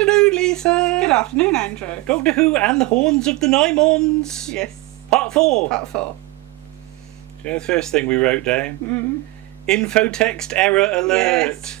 afternoon, Lisa. Good afternoon, Andrew. Doctor Who and the Horns of the Nimons. Yes. Part 4. Part 4. Do you know the first thing we wrote down? Mm-hmm. Infotext error alert. Yes.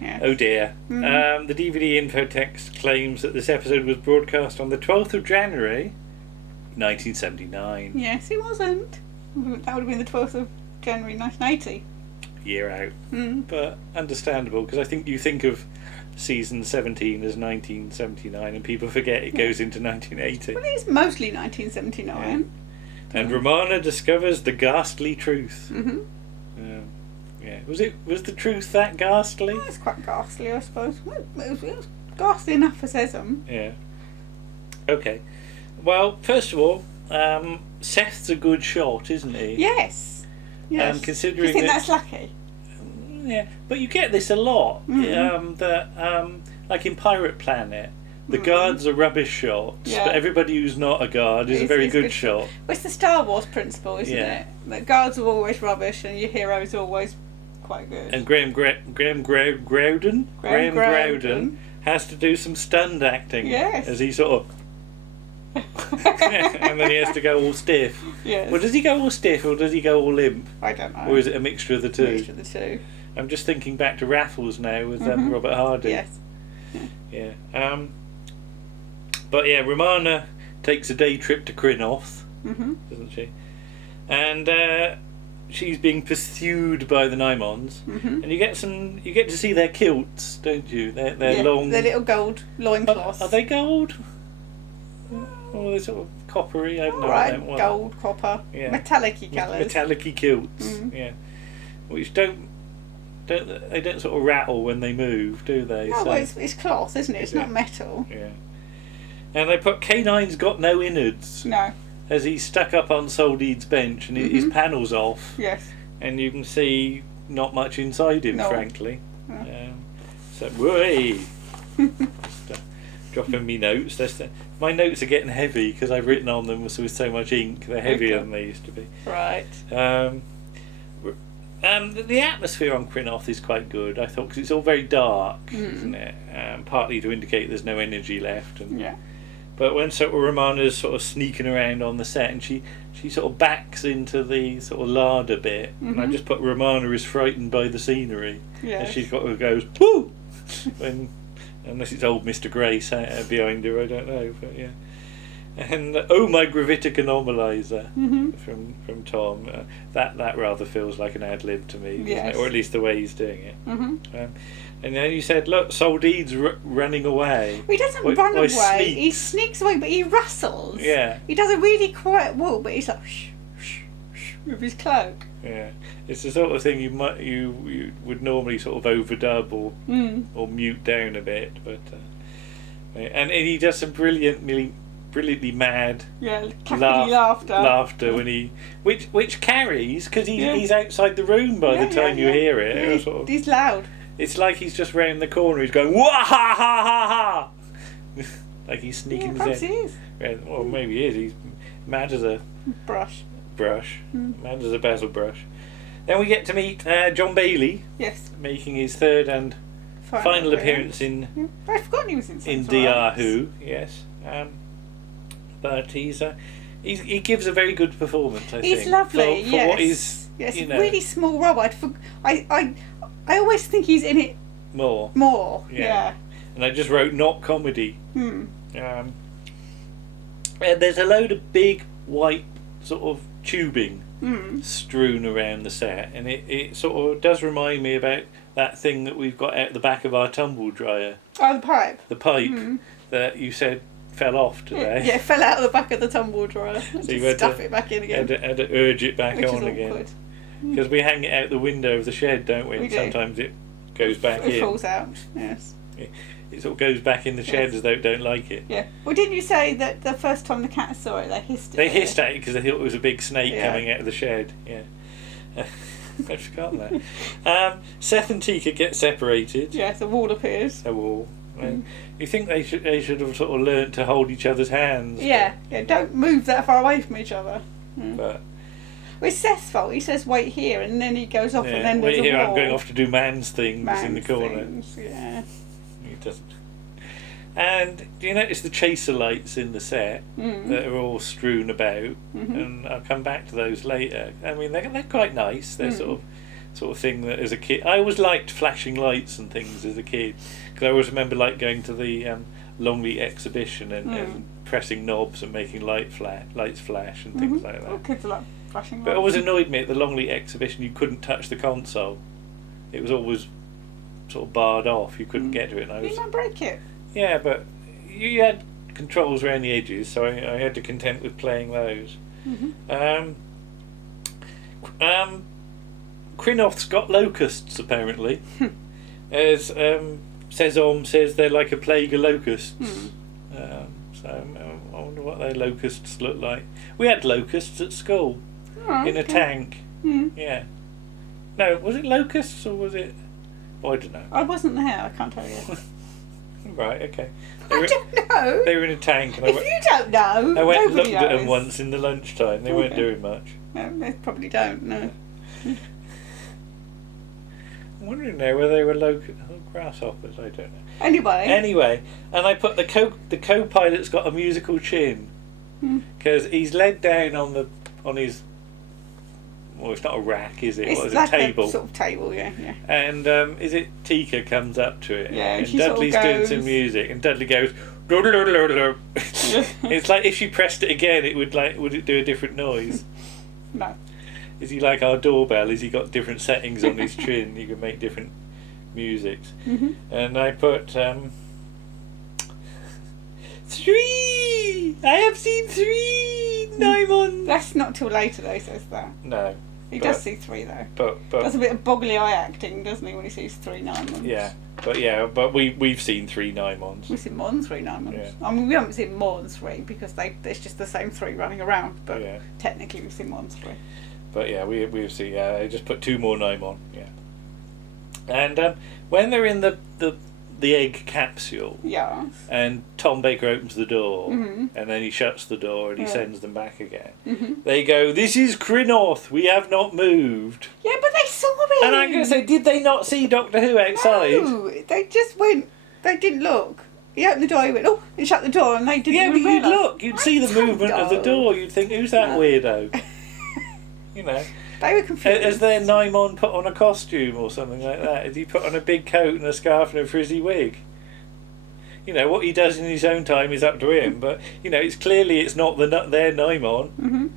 Yes. Oh dear. Mm-hmm. The DVD infotext claims that this episode was broadcast on the 12th of January, 1979. Yes, it wasn't. That would have been the 12th of January 1980. Year out. Mm. But understandable, because I think you think of season 17 as 1979 and people forget it goes into 1980. Well, it's mostly 1979. Yeah. And Romana discovers the ghastly truth. Mm-hmm. Yeah. Was the truth that ghastly? Well, it's quite ghastly, I suppose. Well, it was ghastly enough for Sesame. Yeah. Okay. Well, first of all, Seth's a good shot, isn't he? Yes. Yes. Considering Do you think that, that's lucky? Yeah, but you get this a lot. Mm-hmm. Like in Pirate Planet, the guards are rubbish shots, but everybody who's not a guard is a very good shot. Well, it's the Star Wars principle, isn't it? The guards are always rubbish and your heroes are always quite good. And Graham Crowden has to do some stunt acting. Yes. As he sort of... and then he has to go all stiff. Yes. Well, does he go all stiff or does he go all limp? I don't know. Or is it a mixture of the two? Mixture of the two. I'm just thinking back to Raffles now with Robert Hardy. Yes. Yeah. But yeah, Romana takes a day trip to Krynoth, doesn't she? And she's being pursued by the Nimons, and you get to see their kilts, don't you? They're long. Their little gold loincloths. Are they gold? Or they're sort of coppery. I don't know. Right, what gold, copper, metallic-y colours. Metallic-y kilts. Yeah, which don't sort of rattle when they move, do they? No, well, it's cloth, isn't it? It's not metal. Yeah. And they put K9's got no innards. No. As he's stuck up on Soldeed's bench and his panel's off. Yes. And you can see not much inside him, frankly. No. So, whey! Dropping me notes. My notes are getting heavy because I've written on them with so much ink. They're heavier than they used to be. Right. The atmosphere on Krynoth is quite good, I thought, because it's all very dark, isn't it? Partly to indicate there's no energy left. But when sort of Romana's sort of sneaking around on the set and she sort of backs into the sort of larder bit, and I just put Romana is frightened by the scenery. Yes. And she goes, woo! Unless it's old Mr. Grey behind her, I don't know. But yeah. And oh my gravitic anomalizer from Tom, that rather feels like an ad lib to me, doesn't it? Or at least the way he's doing it. And then you said, look, Soldeed's running away. Well, he doesn't run away. He sneaks away, but he rustles. Yeah. He does a really quiet walk, but he's like shh, shh, shh, with his cloak. Yeah, it's the sort of thing you would normally sort of overdub or mute down a bit, but and he does some brilliantly mad laughter when he which carries because he's outside the room by the time you hear it. Yeah, he's loud. It's like he's just round the corner. He's going wah ha ha ha ha, like he's sneaking his head. He is. Well, maybe he is. He's mad as a brush, mad as a basil brush. Then we get to meet John Bailey. Yes. Making his third and final appearance in. I'd forgotten he was in DR Who. Yes. But he gives a very good performance. I think he's lovely. For what is really small role. I always think he's in it more. Yeah. And I just wrote not comedy. And there's a load of big white sort of tubing strewn around the set, and it sort of does remind me about that thing that we've got out the back of our tumble dryer. Oh, the pipe. The pipe that you said fell off today. Yeah, it fell out of the back of the tumble dryer. So you had stuff it back in again. Had to urge it back on again. Awkward. Because we hang it out the window of the shed, don't we? And sometimes it goes back in. It falls out, yes. It sort of goes back in the shed as though it don't like it. Yeah. Well, didn't you say that the first time the cats saw it, they hissed at it? They hissed at it because they thought it was a big snake coming out of the shed. Yeah. I've forgotten that. Seth and Tika get separated. Yes, a wall appears. A wall. You think they should have sort of learnt to hold each other's hands. Yeah. Don't move that far away from each other. But well, it's Seth's fault. He says, wait here, and then he goes off, and then there's wait here, a wall. I'm going off to do man's things in the corner. Yeah. He doesn't. And do you notice the chaser lights in the set that are all strewn about? And I'll come back to those later. I mean, they're quite nice. They're sort of thing that as a kid I always liked flashing lights and things as a kid, because I always remember like going to the Longley exhibition and pressing knobs and making lights flash and things like that. All kids like flashing lights. But it always annoyed me at the Longley exhibition you couldn't touch the console. It was always sort of barred off. You couldn't get to it. And you don't break it. Yeah, but you had controls around the edges, so I had to content with playing those. Crinoth's got locusts, apparently. As Sezom says, they're like a plague of locusts. So I wonder what their locusts look like. We had locusts at school in a tank. Yeah. No, was it locusts or was it... Oh, I don't know. I wasn't there, I can't tell you. Right, okay. I don't know. They were in a tank. And if you don't know, I went and looked knows. at them once in the lunchtime. They weren't doing much. No, they probably don't, no. I'm wondering now whether they were grasshoppers, I don't know. Anyway, and I put the co-pilot's got a musical chin. Because he's led down on his... Well, it's not a rack, is it? It's what is like it? Table. A sort of table, yeah. And is it Tika comes up to it? Yeah, and she Dudley's sort of doing some music, and Dudley goes. It's like if she pressed it again, would it do a different noise? No. Is he like our doorbell? Has he got different settings on his chin? You can make different musics. And I put 3. I have seen 3 Nimon. That's not till later though. He says that. No. He does see 3 though. But does a bit of boggly eye acting, doesn't he, when he sees 3 Nimons? Yeah, but we've seen 3 Nimons. We've seen more than 3 Nimons. Yeah. I mean, we haven't seen more than 3 because there's just the same 3 running around. But technically, we've seen more than 3. But yeah, we've seen. I just put 2 more Nimon. Yeah. And when they're in the egg capsule, and Tom Baker opens the door, and then he shuts the door and he sends them back again. They go, "This is Crinoth. We have not moved." Yeah, but they saw him. And I'm going to say, did they not see Doctor Who outside? No, they just went. They didn't look. He opened the door. He went, "Oh," and shut the door, and they didn't. Yeah, but even you'd realise. look. You'd see the movement of the door. You'd think, "Who's that weirdo?" You know. They were confused. Has their Nimon put on a costume or something like that? Has he put on a big coat and a scarf and a frizzy wig? You know, what he does in his own time is up to him, but, you know, it's not their Nimon.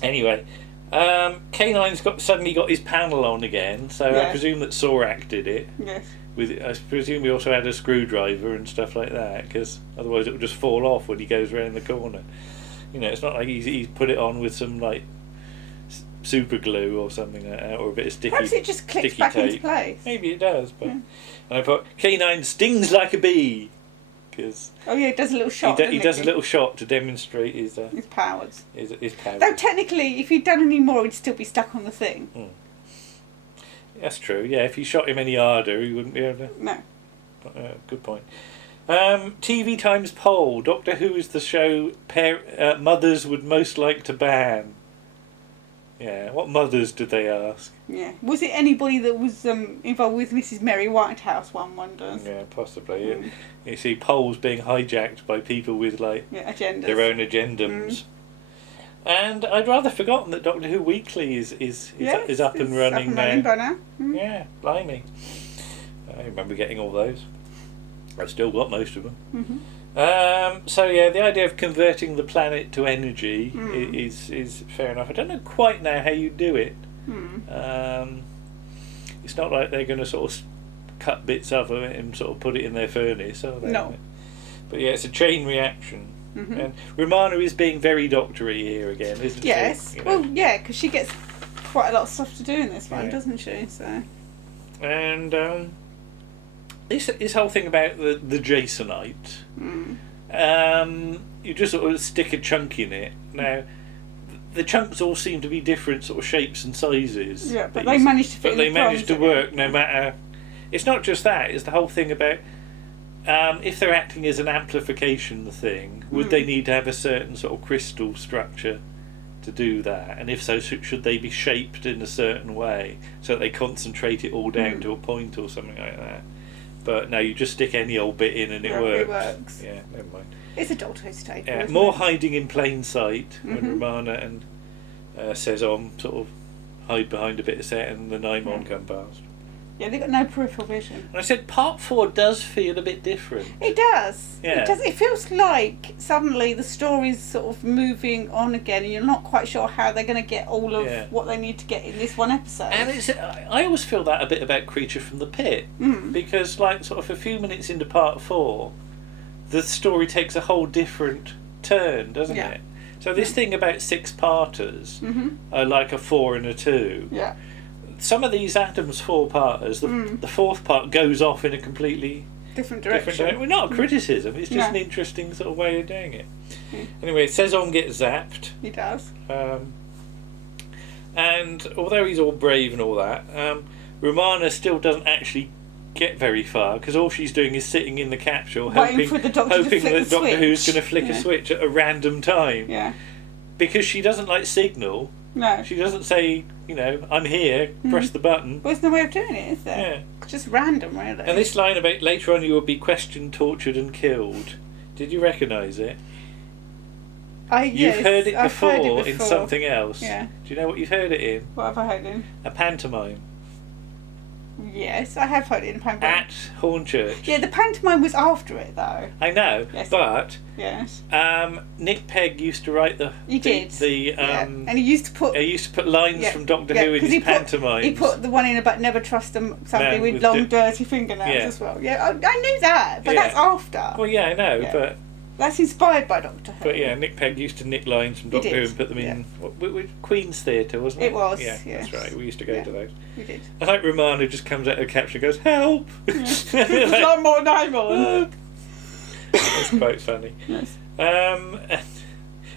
Anyway, K9's suddenly got his panel on again, so I presume that Sorak did it. Yes. I presume he also had a screwdriver and stuff like that, because otherwise it would just fall off when he goes round the corner. You know, it's not like he's put it on with some, like, super glue or something like that, or a bit of sticky Perhaps it just clicks back tape. into place. Maybe it does, but... And I thought, K9 stings like a bee, because... Oh yeah, he does a little shot, he does a little shot to demonstrate his powers. His powers. Though technically, if he'd done any more, he'd still be stuck on the thing. That's true, yeah, if he shot him any harder, he wouldn't be able to... No. Good point. TV Times poll. Doctor Who is the show mothers would most like to ban. Yeah, what mothers did they ask? Yeah. Was it anybody that was involved with Mrs. Mary Whitehouse, one wonders? Yeah, possibly. You see polls being hijacked by people with, like, agendas. Their own agendums. And I'd rather forgotten that Doctor Who Weekly is up and running now. Yeah, blimey. I remember getting all those. I've still got most of them. So yeah, the idea of converting the planet to energy is fair enough. I don't know quite now how you do it. It's not like they're going to sort of cut bits of it and sort of put it in their furnace, are they? No. But yeah, it's a chain reaction. And Romana is being very doctory here again, isn't she? Yes. You know? Well, yeah, because she gets quite a lot of stuff to do in this one, doesn't she? So. And this whole thing about the Jasonite, you just sort of stick a chunk in it. Now, the chunks all seem to be different sort of shapes and sizes. Yeah, but they managed to fit. But they managed to work no matter. It's not just that. It's the whole thing about if they're acting as an amplification thing, would they need to have a certain sort of crystal structure to do that? And if so, should they be shaped in a certain way so that they concentrate it all down to a point or something like that? But no, you just stick any old bit in and it works. It works. Yeah, never mind. It's a Doctor Who staple. Yeah, more hiding in plain sight when Romana and Sezom sort of hide behind a bit of set and the Nimon come past. Yeah, they've got no peripheral vision. And I said part 4 does feel a bit different. It does. Yeah. It does. It feels like suddenly the story's sort of moving on again, and you're not quite sure how they're going to get all of what they need to get in this one episode. And I always feel that a bit about Creature from the Pit, because like sort of a few minutes into part 4, the story takes a whole different turn, doesn't it? So this thing about 6-parters are like a 4 and a 2. Yeah. Some of these Adams 4-parters, the fourth part goes off in a completely different direction. Well, not a criticism, it's just an interesting sort of way of doing it. Anyway, Sezom gets zapped. He does. And although he's all brave and all that, Romana still doesn't actually get very far, because all she's doing is sitting in the capsule hoping for the Doctor that Doctor Who's going to flick a switch at a random time. Yeah. Because she doesn't like signal. No. She doesn't say, I'm here, press the button. Well, there's no way of doing it, is there? Yeah. It's just random, really. And this line about later on you will be questioned, tortured and killed. Did you recognise it? You've heard it before in something else. Yeah. Do you know what you've heard it in? What have I heard it in? A pantomime. Yes, I have heard it in a pantomime. At Hornchurch. Yeah, the pantomime was after it, though. I know, but yes. Nick Pegg used to write the. He did. And he used to put lines from Doctor Who in his pantomimes. He put the one in about never trust somebody with long, dirty fingernails as well. Yeah, I knew that, but that's after. Well, yeah, I know, but. That's inspired by Doctor Who. But yeah, Nick Pegg used to nick lines from Doctor Who and put them in Queen's Theatre, wasn't it? It was, yes. That's right, we used to go to those. We did. I like Romana just comes out of the caption and goes, "Help!" It's not more Nimon. That's quite funny. Yes.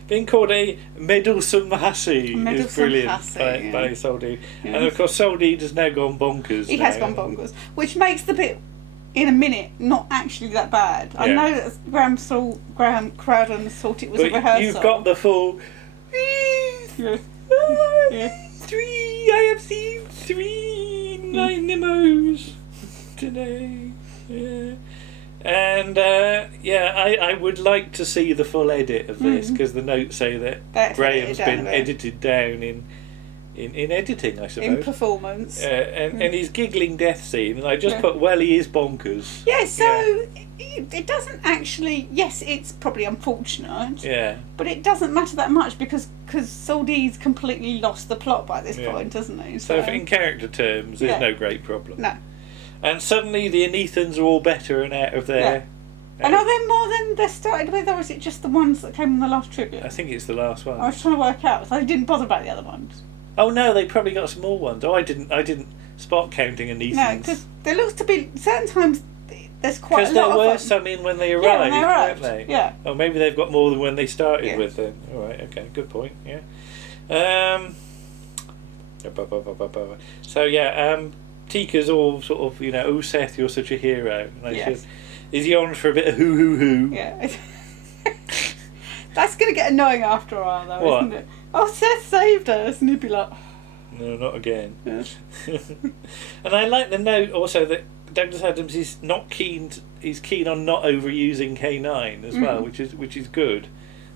Being called a meddlesome hussy is brilliant by Soldeed. Yes. And of course Soldeed has now gone bonkers. He has gone bonkers, which makes the bit in a minute not actually that bad. I know that Graham Crowden thought it was a rehearsal. You've got the full three. I have seen 3 Nimos today. Yeah. And I would like to see the full edit of this, because the notes say that Graham's been edited down in editing, I suppose. In performance. And his giggling death scene, and I just put, well, he is bonkers. Yeah, so it doesn't actually... Yes, it's probably unfortunate. Yeah. But it doesn't matter that much, because Soldeed's completely lost the plot by this point, doesn't he? So in character terms, there's no great problem. No. And suddenly the Anethans are all better and out of there. Yeah. And are there more than they started with, or is it just the ones that came in the last tribute? I think it's the last one. I was trying to work out, so I didn't bother about the other ones. Oh no, they probably got some more ones. Oh, I didn't spot counting Anethans. No, because there looks to be certain times there's quite a lot of them. Because there were some in when they arrived, weren't they? Yeah. Oh, maybe they've got more than when they started with them. All right, okay, good point. Yeah. So Tika's all sort of, oh Seth, you're such a hero. And I said, is he on for a bit of hoo? Yeah. That's going to get annoying after a while, though, isn't it? Oh, Seth saved us, and he'd be like, no, not again. Yeah. And I like the note also that Douglas Adams is he's keen on not overusing K9 as well, which is good,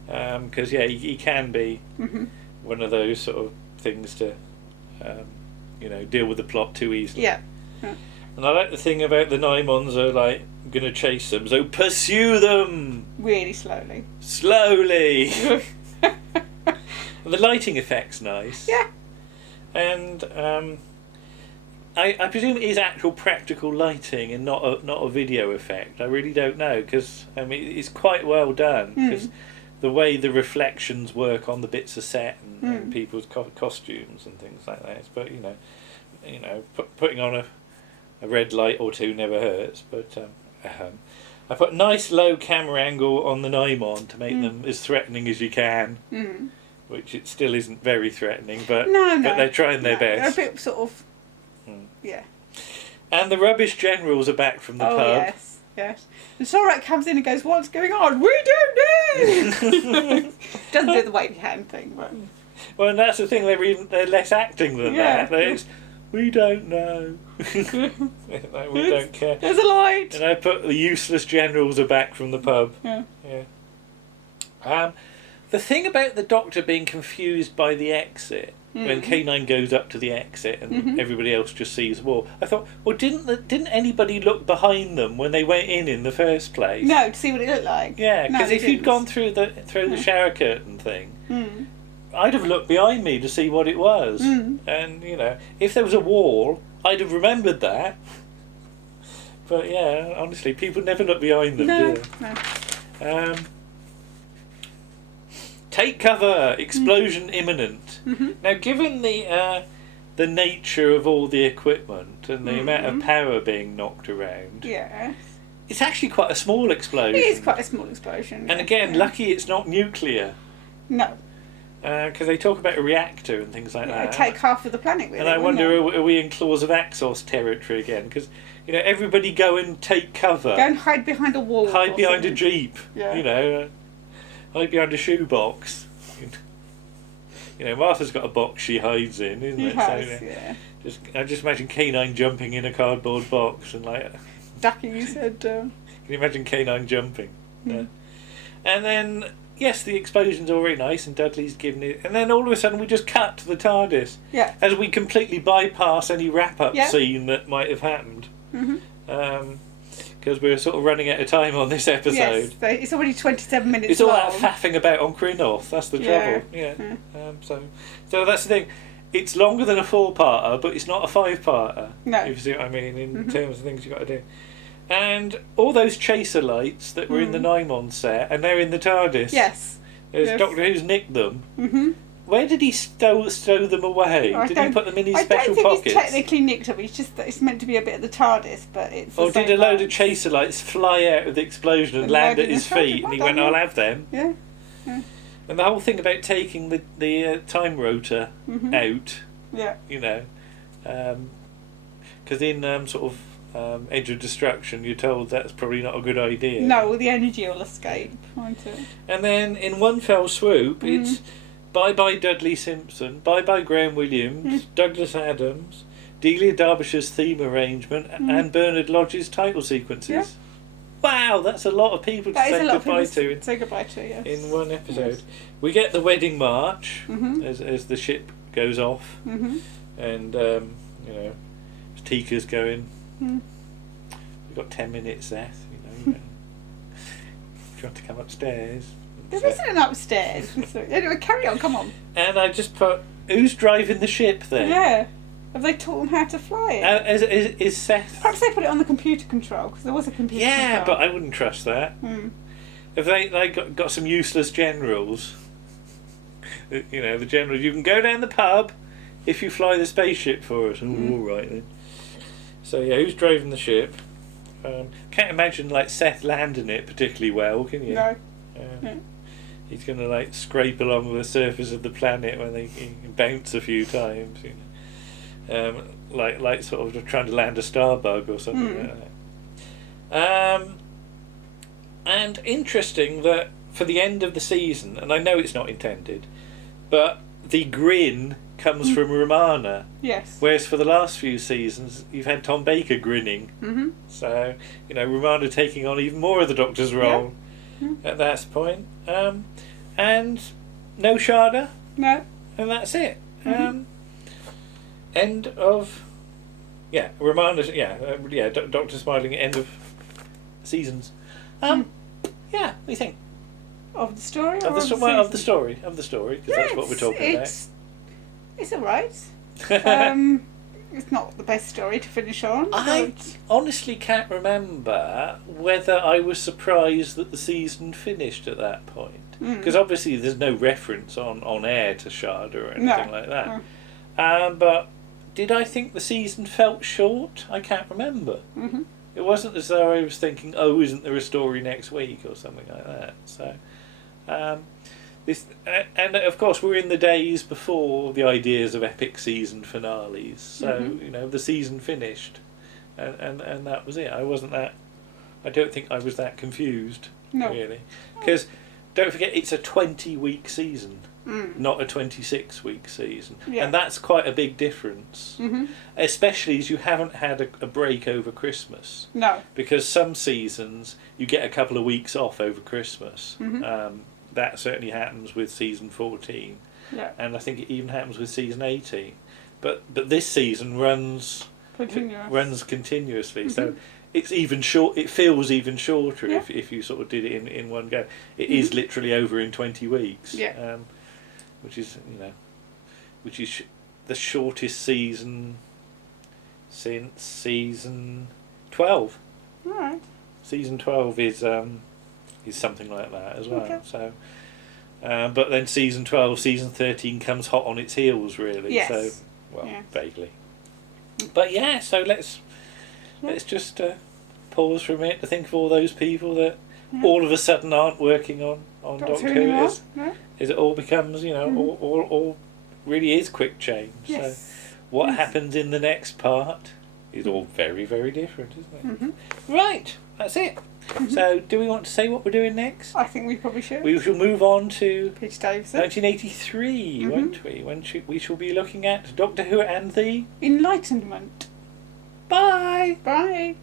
because he can be one of those sort of things to deal with the plot too easily. Yeah. And I like the thing about the Nimons are like going to chase them, so pursue them really slowly. The lighting effect's nice. Yeah. And I presume it is actual practical lighting and not a video effect. I really don't know, because it's quite well done, because the way the reflections work on the bits of set and people's costumes and things like that. But putting on a red light or two never hurts. But I put nice low camera angle on the Nimon to make them as threatening as you can. Which it still isn't very threatening, but they're trying their best. They're a bit sort of, And the rubbish generals are back from the pub. Yes. And Sorak comes in and goes, "What's going on? We don't know." Doesn't do the wavy hand thing, but. Well, and that's the thing. They're less acting than that. we don't know. Like, we don't care. There's a light. And I put the useless generals are back from the pub. Yeah. The thing about the Doctor being confused by the exit, when K9 goes up to the exit and everybody else just sees the wall, I thought, well, didn't anybody look behind them when they went in the first place? No, to see what it looked like. Yeah, because if you'd gone through the shower curtain thing, I'd have looked behind me to see what it was. And, you know, if there was a wall, I'd have remembered that. But, yeah, honestly, people never look behind them, do they? No. Take cover! Explosion imminent. Now, given the nature of all the equipment and the amount of power being knocked around, it's actually quite a small explosion. It is quite a small explosion. And again, lucky it's not nuclear. No. Because they talk about a reactor and things like that. Take half of the planet with it. And I wonder, are we in Claws of Axos territory again? Because, you know, everybody go and take cover. Go and hide behind a wall. Hide behind a jeep. Yeah. You know, hide behind a shoebox. You know, Martha's got a box she hides in, isn't it? Has, so, I just imagine K9 jumping in a cardboard box and like ducking his head down. Can you imagine K9 jumping? Yeah. And then, yes, the explosion's all very nice and Dudley's given it. And then all of a sudden we just cut to the TARDIS. Yeah. As we completely bypass any wrap-up scene that might have happened. Because we're sort of running out of time on this episode. Yes, it's already 27 minutes It's all long. that faffing about on Krynoth, that's the trouble. So that's the thing. It's longer than a 4-parter, but it's not a 5-parter. No. If you see what I mean, in terms of things you've got to do. And all those chaser lights that were in the Nimon set, and they're in the TARDIS. Yes. Doctor Who's nicked them. Where did he stow them away? Did he put them in his special pockets? I don't think he's technically nicked them. It's just that it's meant to be a bit of the TARDIS, but it's. Or did a load of chaser lights fly out of the explosion and land at his feet, and he went, "I'll have them." Yeah. And the whole thing about taking the time rotor out. Yeah. You know, because in sort of Edge of Destruction, you're told that's probably not a good idea. No, the energy will escape, won't it? And then in one fell swoop, it's bye-bye Dudley Simpson, bye-bye Graham Williams, Douglas Adams, Delia Derbyshire's theme arrangement, and Bernard Lodge's title sequences. Yeah. Wow, that's a lot of people to say goodbye to. Yes. In one episode. Yes. We get the wedding march as the ship goes off, and you know, Tika's going. We've got 10 minutes, Seth. You know, if you want to come upstairs. There isn't an upstairs. Anyway, carry on, come on. And I just put, who's driving the ship then? Yeah. Have they taught them how to fly it? Is Seth... Perhaps they put it on the computer control, because there was a computer control. Yeah, but I wouldn't trust that. If they got some useless generals, you know, the generals, you can go down the pub if you fly the spaceship for us. Oh, all right then. So yeah, who's driving the ship? Can't imagine like Seth landing it particularly well, can you? No. He's going to like scrape along the surface of the planet when they bounce a few times, you know. Like sort of trying to land a starbug or something like that. And interesting that for the end of the season, and I know it's not intended, but the grin comes from Romana. Yes. Whereas for the last few seasons, you've had Tom Baker grinning. So, you know, Romana taking on even more of the Doctor's role at that point. And no Sharda. No. And that's it. End of... Yeah, Romana... Yeah, Doctor Smiling, end of seasons. Yeah, what do you think? Of the story? Of the story, because that's what we're talking about. It's alright. It's not the best story to finish on. I honestly can't remember whether I was surprised that the season finished at that point. Because obviously there's no reference on air to Sharda or anything like that. But did I think the season felt short? I can't remember. It wasn't as though I was thinking, oh, isn't there a story next week or something like that. So, and of course we're in the days before the ideas of epic season finales. So you know, the season finished, and that was it. I don't think I was that confused, really, because don't forget it's a 20-week season. not a 26-week season. Yeah. And that's quite a big difference, especially as you haven't had a break over Christmas. No. Because some seasons you get a couple of weeks off over Christmas. That certainly happens with season 14. Yeah. And I think it even happens with season 18. But this season runs continuously. So it's even short. It feels even shorter if you sort of did it in one go. It is literally over in 20 weeks. Yeah. Which is the shortest season since season 12. All right. Season 12 is something like that as well. Okay. So, but then season 12, season 13 comes hot on its heels, really. Yes. So, vaguely. But yeah, so let's just pause for a minute to think of all those people that all of a sudden aren't working on Doctor Who. As it all becomes, all really is quick change. Yes. So, what happens in the next part is all very, very different, isn't it? Right, that's it. So, do we want to say what we're doing next? I think we probably should. We shall move on to Peter Davison. 1983, won't we? When we shall be looking at Doctor Who and the Enlightenment. Bye! Bye.